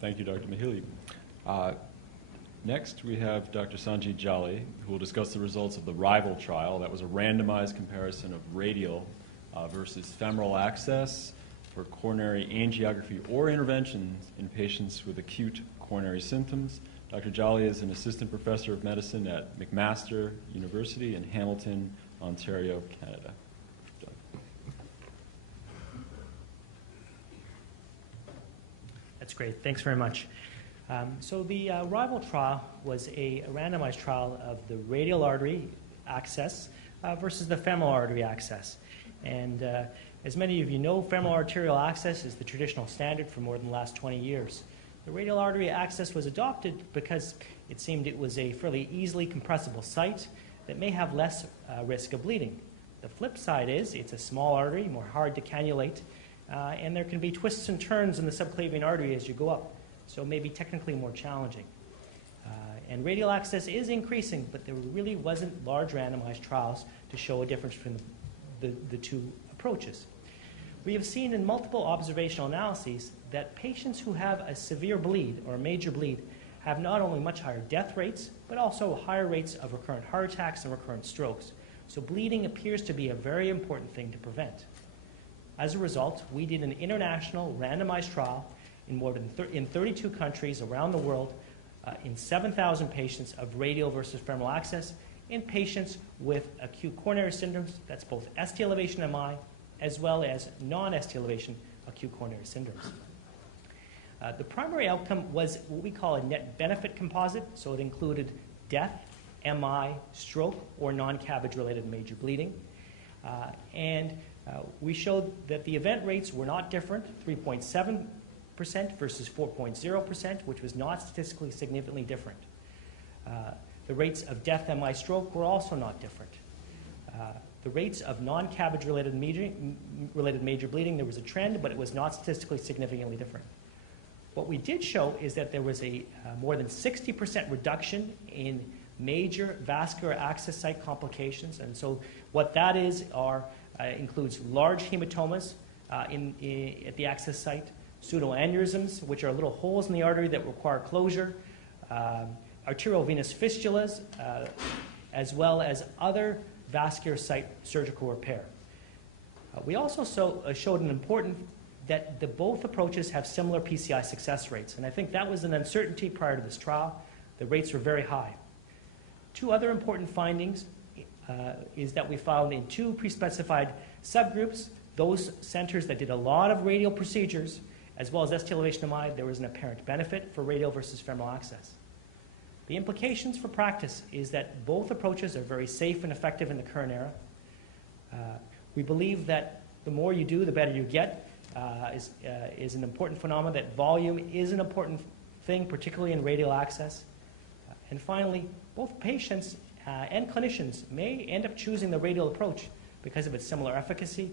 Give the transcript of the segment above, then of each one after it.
Thank you, Dr. Mahili. Next, we have Dr. Sanjit Jolly, who will discuss the results of the Radial trial. That was a randomized comparison of radial versus femoral access for coronary angiography or interventions in patients with acute coronary symptoms. Dr. Jolly is an assistant professor of medicine at McMaster University in Hamilton, Ontario, Canada. That's great. Thanks very much. So the Radial trial was a randomized trial of the radial artery access versus the femoral artery access. And as many of you know, femoral arterial access is the traditional standard for more than the last 20 years. The radial artery access was adopted because it seemed it was a fairly easily compressible site that may have less risk of bleeding. The flip side is it's a small artery, more hard to cannulate, and there can be twists and turns in the subclavian artery as you go up, so it may be technically more challenging. And radial access is increasing, but there really wasn't large randomized trials to show a difference between the two approaches. We have seen in multiple observational analyses that patients who have a severe bleed or a major bleed have not only much higher death rates, but also higher rates of recurrent heart attacks and recurrent strokes. So bleeding appears to be a very important thing to prevent. As a result, we did an international randomized trial in 32 countries around the world in 7,000 patients of radial versus femoral access in patients with acute coronary syndromes, that's both ST elevation MI, as well as non-ST elevation acute coronary syndromes. The primary outcome was what we call a net benefit composite, so it included death, MI, stroke, or non-CABG related major bleeding. We showed that the event rates were not different, 3.7% versus 4.0%, which was not statistically significantly different. The rates of death, MI, stroke were also not different. The rates of non-CABG related major bleeding, there was a trend, but it was not statistically significantly different. What we did show is that there was a more than 60% reduction in major vascular access site complications. And so what that is includes large hematomas at the access site, pseudoaneurysms, which are little holes in the artery that require closure, arterial venous fistulas, as well as other vascular site surgical repair. We also showed an important that both approaches have similar PCI success rates, and I think that was an uncertainty prior to this trial. The rates were very high. Two other important findings is that we found in two pre-specified subgroups, those centers that did a lot of radial procedures, as well as ST elevation MI, there was an apparent benefit for radial versus femoral access. The implications for practice is that both approaches are very safe and effective in the current era. We believe that the more you do, the better you get, is an important phenomenon, that volume is an important thing, particularly in radial access. And finally, both patients and clinicians may end up choosing the radial approach because of its similar efficacy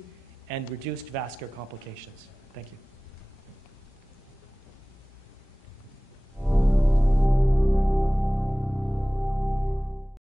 and reduced vascular complications. Thank you.